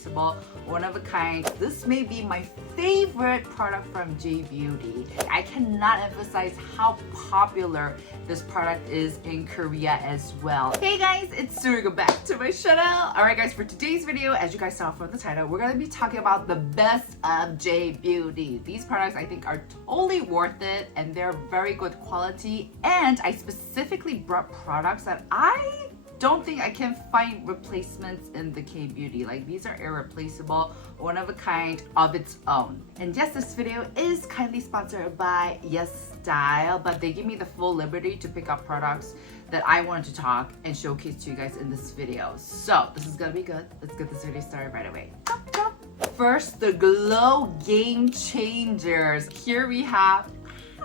irreplaceable, one of a kind. This may be my favorite product from J Beauty. I cannot emphasize how popular this product is in Korea as well. Hey guys, it's Suruga back to my channel. Alright guys, for today's video, as you guys saw from the title, we're going to be talking about the best of J Beauty. These products I think are totally worth it and they're very good quality, and I specifically brought products that I don't think I can find replacements in the K-beauty. Like, these are irreplaceable, one of a kind of its own. And yes, this video is kindly sponsored by Yesstyle, but they give me the full liberty to pick up products that I wanted to talk and showcase to you guys in this video. So this is gonna be good. Let's get this video started right away. First, the Glow Game Changers. Here we have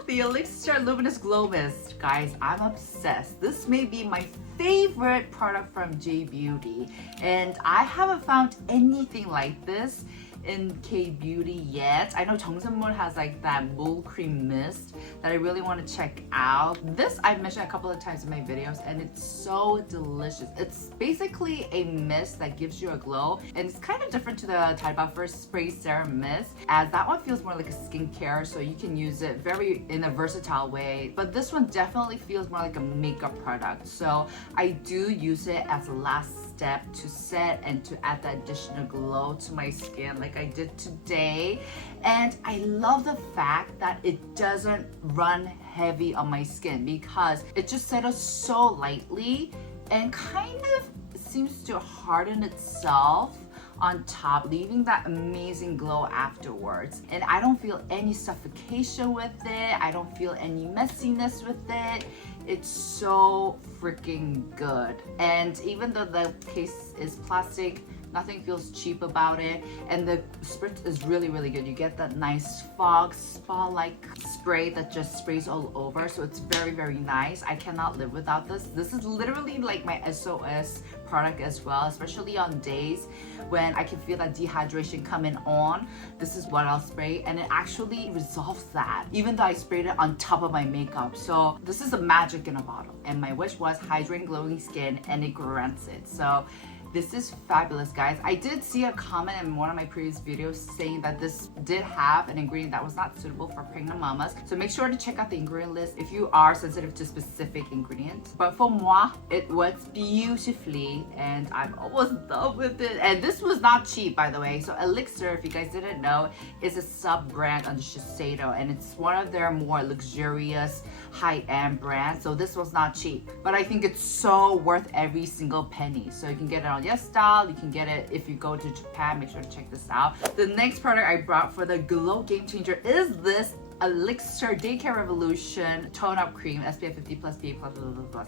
the Elixir Luminous Glow Mist. Guys, I'm obsessed. This may be my favorite product from J Beauty, and I haven't found anything like this in K-beauty yet. I know Jeongseonmul has like that mole cream mist that I really want to check out. This I've mentioned a couple of times in my videos and it's so delicious. It's basically a mist that gives you a glow, and it's kind of different to the Tide First Spray Serum Mist, as that one feels more like a skincare, so you can use it in a versatile way. But this one definitely feels more like a makeup product, so I do use it as a last step to set and to add that additional glow to my skin like I did today. And I love the fact that it doesn't run heavy on my skin because it just settles so lightly and kind of seems to harden itself on top, leaving that amazing glow afterwards. And I don't feel any suffocation with it. I don't feel any messiness with it. It's so freaking good. And even though the case is plastic, nothing feels cheap about it, and the spritz is really good. You get that nice fog spa-like spray that just sprays all over, so it's very nice. I cannot live without this. This is literally like my SOS product as well, especially on days when I can feel that dehydration coming on. This is what I'll spray, and it actually resolves that, even though I sprayed it on top of my makeup. So this is a magic in a bottle, and my wish was hydrating, glowing skin, and it grants it. So this is fabulous, guys. I did see a comment in one of my previous videos saying that this did have an ingredient that was not suitable for pregnant mamas. So make sure to check out the ingredient list if you are sensitive to specific ingredients. But for moi, it works beautifully and I'm almost done with it. And this was not cheap, by the way. So Elixir, if you guys didn't know, is a sub-brand under Shiseido, and it's one of their more luxurious high-end brands. So this was not cheap, but I think it's so worth every single penny. So you can get it on Yesstyle, you can get it if you go to Japan. Make sure to check this out. The next product I brought for the Glow Game Changer is this Elixir Daycare Revolution Tone Up Cream SPF 50+, PA+++++.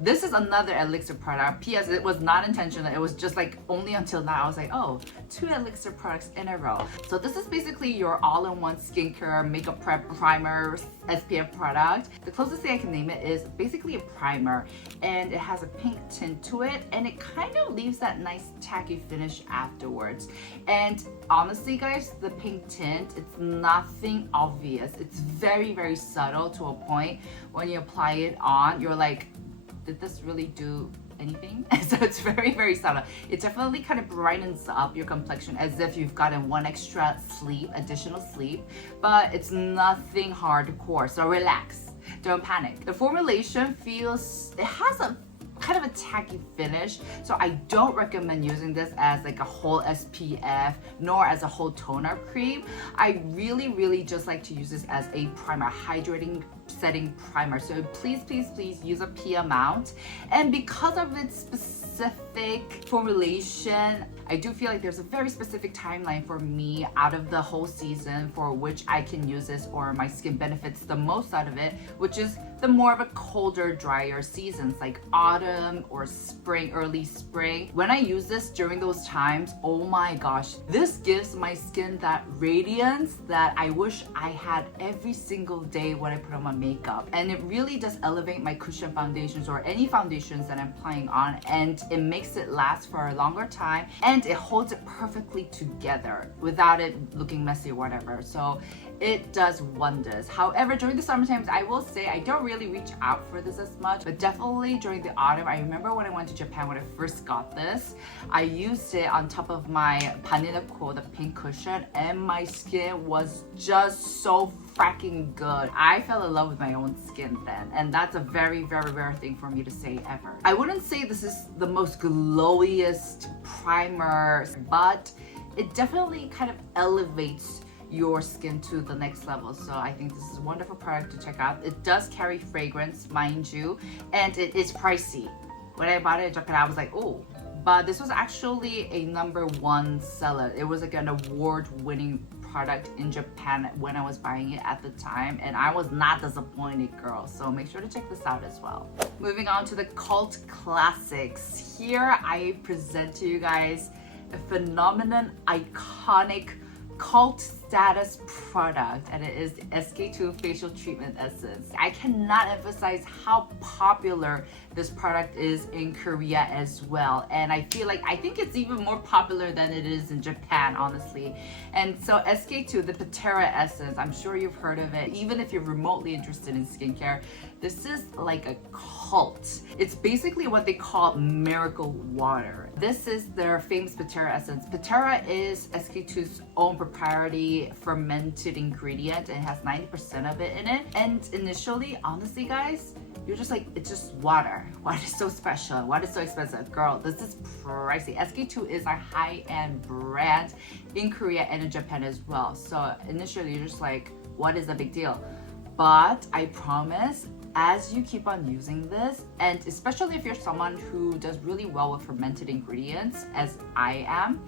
This is another Elixir product. P.S. It was not intentional. It was just like only until now I was like, oh, 2 Elixir products in a row. So this is basically your all-in-one skincare makeup prep primer SPF product. The closest thing I can name it is basically a primer, and it has a pink tint to it, and it kind of leaves that nice tacky finish afterwards. And honestly, guys, the pink tint, it's nothing obvious. It's very subtle to a point. When you apply it on, you're like, did this really do anything? So it's very subtle. It definitely kind of brightens up your complexion as if you've gotten one extra additional sleep, but it's nothing hardcore, so relax, don't panic. The formulation it has a kind of a tacky finish, so I don't recommend using this as like a whole SPF nor as a whole toner cream. I really just like to use this as a primer, hydrating setting primer. So please use a P amount. And because of its specific formulation, I do feel like there's a very specific timeline for me out of the whole season for which I can use this, or my skin benefits the most out of it, which is the more of a colder, drier seasons like autumn or spring, early spring. When I use this during those times, oh my gosh, this gives my skin that radiance that I wish I had every single day when I put on my makeup, and it really does elevate my cushion foundations or any foundations that I'm applying on, and it makes it last for a longer time, and it holds it perfectly together without it looking messy or whatever. So it does wonders. However, during the summer times, I will say I don't really reach out for this as much, but definitely during the autumn, I remember when I went to Japan, when I first got this, I used it on top of my Paninako, the pink cushion, and my skin was just so fracking good. I fell in love with my own skin then, and that's a very, very rare thing for me to say ever. I wouldn't say this is the most glowiest primer, but it definitely kind of elevates your skin to the next level. So I think this is a wonderful product to check out. It does carry fragrance, mind you, and it is pricey. When I bought it in Japan, I was like, oh, but this was actually a #1 seller. It was like an award-winning product in Japan when I was buying it at the time, and I was not disappointed, girl. So make sure to check this out as well. Moving on to the cult classics. Here I present to you guys a phenomenon, iconic cult status product, and it is SK-II Facial Treatment Essence. I cannot emphasize how popular this product is in Korea as well, and I think it's even more popular than it is in Japan, honestly. And so SK-II, the Patera Essence, I'm sure you've heard of it. Even if you're remotely interested in skincare, this is like a cult. It's basically what they call miracle water. This is their famous Patera Essence. Patera is SK-II's own proprietary fermented ingredient, and it has 90% of it in it. And initially, honestly guys, you're just like, it's just water. Why is it so special? Why is it so expensive? Girl, this is pricey. SK-II is a high-end brand in Korea and in Japan as well. So initially, you're just like, what is the big deal? But I promise, as you keep on using this, and especially if you're someone who does really well with fermented ingredients, as I am,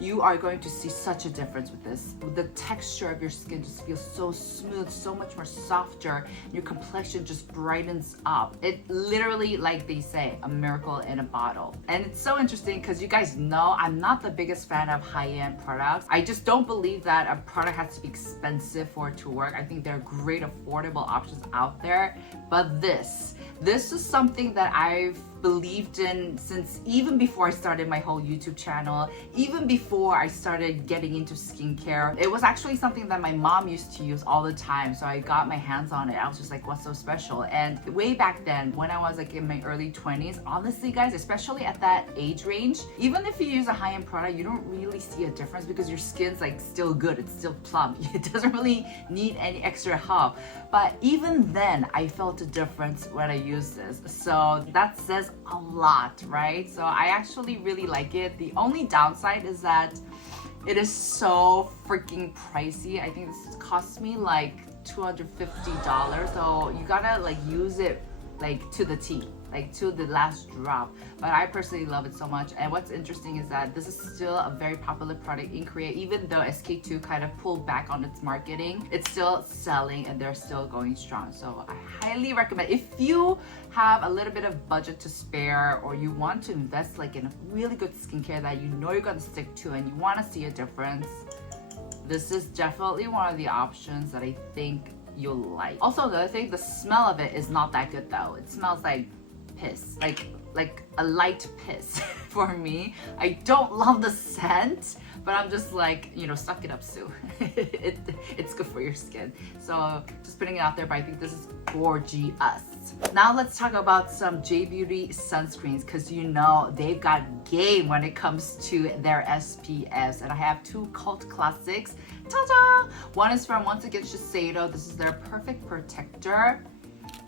you are going to see such a difference with this. The texture of your skin just feels so smooth, so much more softer. Your complexion just brightens up. It literally, like they say, a miracle in a bottle. And it's so interesting because you guys know I'm not the biggest fan of high-end products. I just don't believe that a product has to be expensive for it to work. I think there are great affordable options out there. But this is something that I've believed in since even before I started my whole YouTube channel, even before I started getting into skincare. It was actually something that my mom used to use all the time, so I got my hands on it. I was just like, what's so special? And way back then, when I was like in my early 20s, honestly guys, especially at that age range, even if you use a high-end product, you don't really see a difference because your skin's like still good, it's still plump. It doesn't really need any extra help. But even then, I felt a difference when I used this. So that says a lot, right? So I actually really like it. The only downside is that it is so freaking pricey. I think this cost me like $250. So you gotta like use it like to the T, like to the last drop. But I personally love it so much. And what's interesting is that this is still a very popular product in Korea. Even though SK-II kind of pulled back on its marketing, it's still selling and they're still going strong. So I highly recommend, if you have a little bit of budget to spare, or you want to invest like in a really good skincare that you know you're gonna stick to and you want to see a difference, this is definitely one of the options that I think you'll like. Also, the other thing, the smell of it is not that good though. It smells like piss, like a light piss for me. I don't love the scent, but I'm just like, you know, suck it up, Sue. It's good for your skin. So just putting it out there, but I think this is gorgeous. Now let's talk about some J Beauty sunscreens, because you know they've got game when it comes to their SPFs, and I have two cult classics. Ta-da! One is from, once again, Shiseido. This is their Perfect Protector.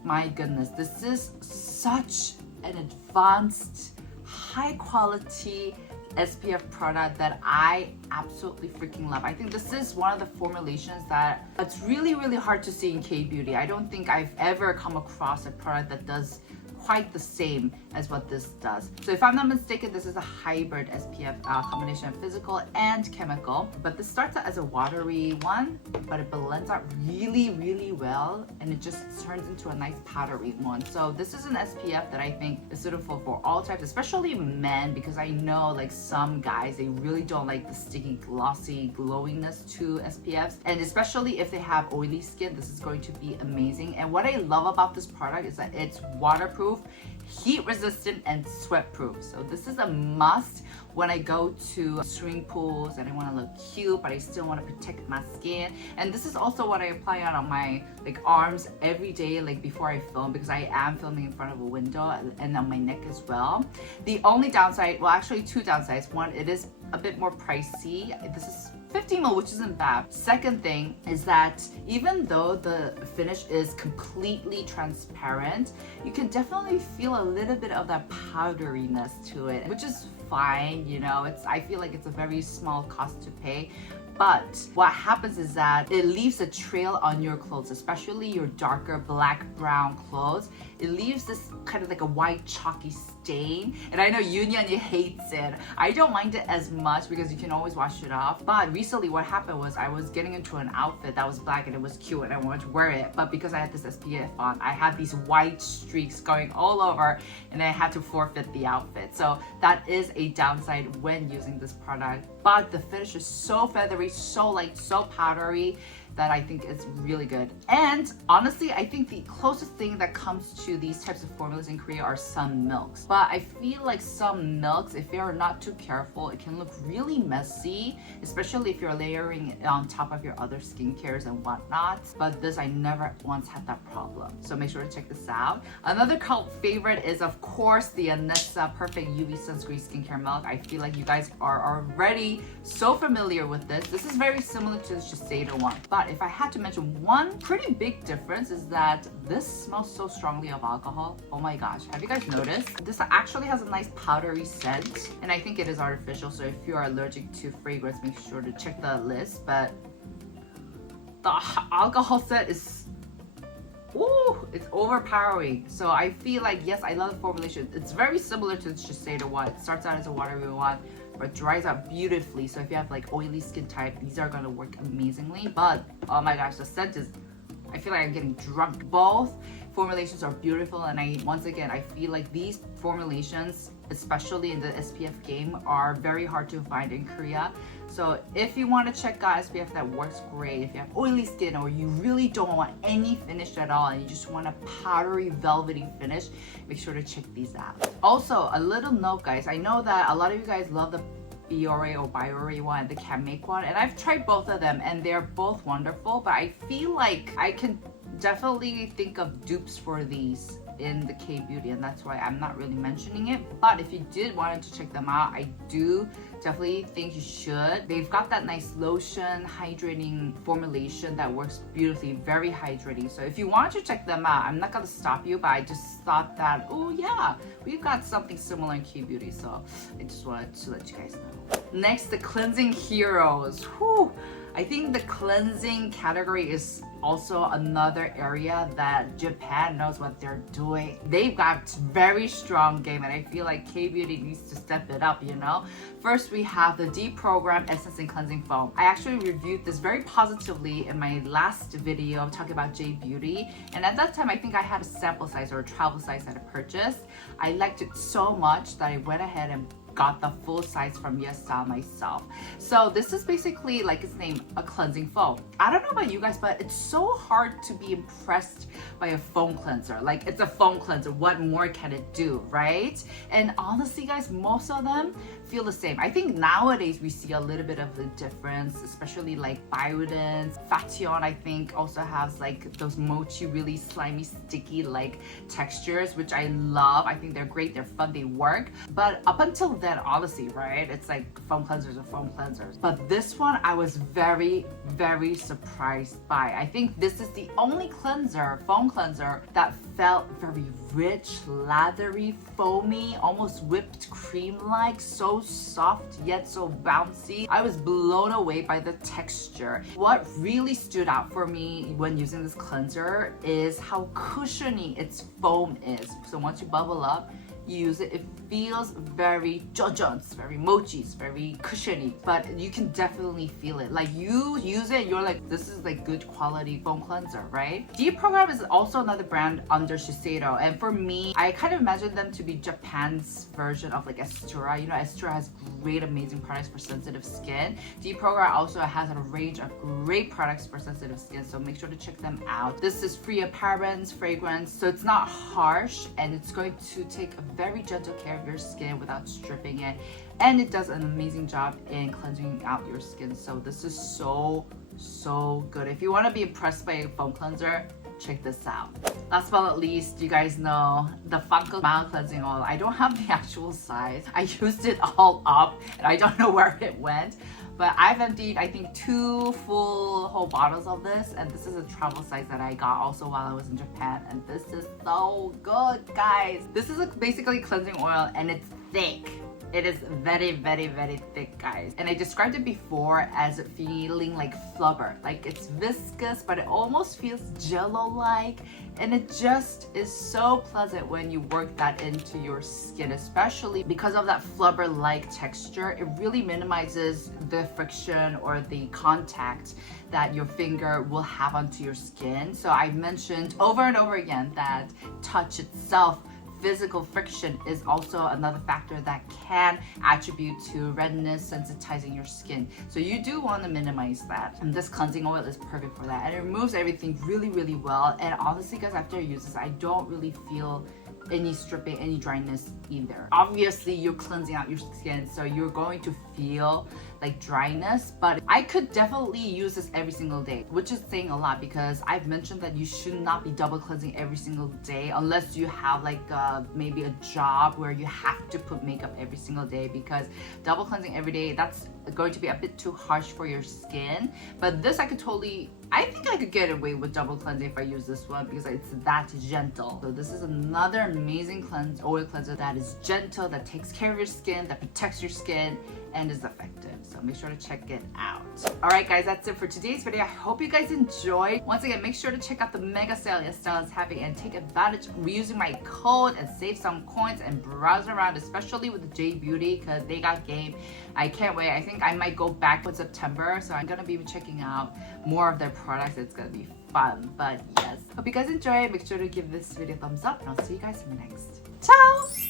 My goodness, this is such an advanced, high quality SPF product that I absolutely freaking love. I think this is one of the formulations that it's really, really hard to see in K-beauty. I don't think I've ever come across a product that does quite the same as what this does. So if I'm not mistaken, this is a hybrid SPF combination of physical and chemical. But this starts out as a watery one, but it blends out really, really well, and it just turns into a nice powdery one. So this is an SPF that I think is suitable for all types, especially men, because I know like some guys, they really don't like the sticky, glossy glowiness to SPFs, and especially if they have oily skin, this is going to be amazing. And what I love about this product is that it's waterproof, heat resistant, and sweat proof. So this is a must when I go to swimming pools and I want to look cute, but I still want to protect my skin. And this is also what I apply on my like arms every day, like before I film, because I am filming in front of a window, and on my neck as well. The only downside, well actually two downsides. One, it is a bit more pricey. This is 15 ml, which isn't bad. Second thing is that even though the finish is completely transparent, you can definitely feel a little bit of that powderiness to it, which is fine, you know. I feel like it's a very small cost to pay. But what happens is that it leaves a trail on your clothes, especially your darker black, brown clothes. It leaves this kind of like a white chalky stain. And I know Yunyan hates it. I don't mind it as much because you can always wash it off. But recently what happened was I was getting into an outfit that was black and it was cute and I wanted to wear it. But because I had this SPF on, I had these white streaks going all over and I had to forfeit the outfit. So that is a downside when using this product. But the finish is so feathery, so light, so powdery, that I think is really good. And honestly, I think the closest thing that comes to these types of formulas in Korea are some milks. But I feel like some milks, if you're not too careful, it can look really messy, especially if you're layering it on top of your other skincares and whatnot. But this, I never once had that problem. So make sure to check this out. Another cult favorite is, of course, the Anessa Perfect UV Sunscreen Skincare Milk. I feel like you guys are already so familiar with this. This is very similar to the Shiseido one. But if I had to mention one pretty big difference is that this smells so strongly of alcohol. Oh my gosh, have you guys noticed? This actually has a nice powdery scent, and I think it is artificial, so if you are allergic to fragrance, make sure to check the list. But the alcohol scent is, ooh, it's overpowering. So I feel like, yes, I love the formulation. It's very similar to the Shiseido one. It starts out as a watery one, but dries out beautifully. So if you have like oily skin type, these are gonna work amazingly. But oh my gosh, the scent is, I feel like I'm getting drunk. Both formulations are beautiful, and once again, I feel like these formulations, especially in the SPF game, are very hard to find in Korea. So if you want to check out SPF that works great, if you have oily skin or you really don't want any finish at all and you just want a powdery, velvety finish, make sure to check these out. Also, a little note, guys, I know that a lot of you guys love the Biore or Biore one, the Can Make one, and I've tried both of them and they're both wonderful, but I feel like I can definitely think of dupes for these in the K-beauty, and that's why I'm not really mentioning it. But if you did want to check them out, I do definitely think you should. They've got that nice lotion hydrating formulation that works beautifully, very hydrating. So if you want to check them out, I'm not gonna stop you, but I just thought that, oh yeah, we've got something similar in K-beauty, so I just wanted to let you guys know. Next, the cleansing heroes. Whew. I think the cleansing category is also another area that Japan knows what they're doing. They've got very strong game, and I feel like K-beauty needs to step it up, you know? First, we have the Deprogrammed Essence and Cleansing Foam. I actually reviewed this very positively in my last video talking about J-beauty, and at that time, I think I had a sample size or a travel size that I purchased. I liked it so much that I went ahead and got the full size from Yesstyle myself. So this is basically, like its name, a cleansing foam. I don't know about you guys, but it's so hard to be impressed by a foam cleanser. Like, it's a foam cleanser, what more can it do, right? And honestly guys, most of them feel the same. I think nowadays we see a little bit of the difference, especially like Biotin's. Fancl, I think, also has like those mochi, really slimy, sticky like textures, which I love. I think they're great, they're fun, they work. But up until then, understand Odyssey, right? It's like foam cleansers or foam cleansers. But this one I was very, very surprised by. I think this is the only cleanser, foam cleanser, that felt very rich, lathery, foamy, almost whipped cream-like, so soft yet so bouncy. I was blown away by the texture. What really stood out for me when using this cleanser is how cushiony its foam is. So once you bubble up, you use it, it feels very jojons, very mochi, it's very cushiony, but you can definitely feel it. Like you use it, you're like, this is like good quality foam cleanser, right? Deprogram is also another brand under Shiseido, and for me, I kind of imagine them to be Japan's version of like Estura. You know, Estura has great, amazing products for sensitive skin. Deprogram also has a range of great products for sensitive skin, so make sure to check them out. This is free of parabens, fragrance, so it's not harsh, and it's going to take a very gentle care of your skin without stripping it, and it does an amazing job in cleansing out your skin. So this is so good. If you want to be impressed by a foam cleanser, check this out. Last but not least, you guys know the Fancl mild cleansing oil. I don't have the actual size. I used it all up and I don't know where it went, but I've emptied I think 2 full whole bottles of this, and this is a travel size that I got also while I was in Japan, and this is so good, guys. This is basically cleansing oil, and it's thick. It is very, very, very thick, guys. And I described it before as feeling like flubber. Like it's viscous, but it almost feels jello-like. And it just is so pleasant when you work that into your skin, especially because of that flubber-like texture. It really minimizes the friction or the contact that your finger will have onto your skin. So I mentioned over and over again that touch itself, physical friction, is also another factor that can attribute to redness, sensitizing your skin. So you do want to minimize that. And this cleansing oil is perfect for that. And it removes everything really, really well. And honestly, guys, after I use this, I don't really feel any stripping, any dryness either. Obviously, you're cleansing out your skin, so you're going to feel like dryness, but I could definitely use this every single day, which is saying a lot because I've mentioned that you should not be double cleansing every single day unless you have like maybe a job where you have to put makeup every single day, because double cleansing every day, that's going to be a bit too harsh for your skin. But this I think I could get away with double cleansing if I use this one because it's that gentle. So this is another amazing oil cleanser that is gentle, that takes care of your skin, that protects your skin, and is effective. So make sure to check it out. Alright guys, that's it for today's video. I hope you guys enjoyed. Once again, make sure to check out the mega sale Yesstyle is having and take advantage of using my code and save some coins and browse around, especially with the J Beauty, because they got game. I can't wait. I think I might go back in September, so I'm gonna be checking out more of their products. It's gonna be fun. But yes, hope you guys enjoy. Make sure to give this video a thumbs up, and I'll see you guys in the next. Ciao!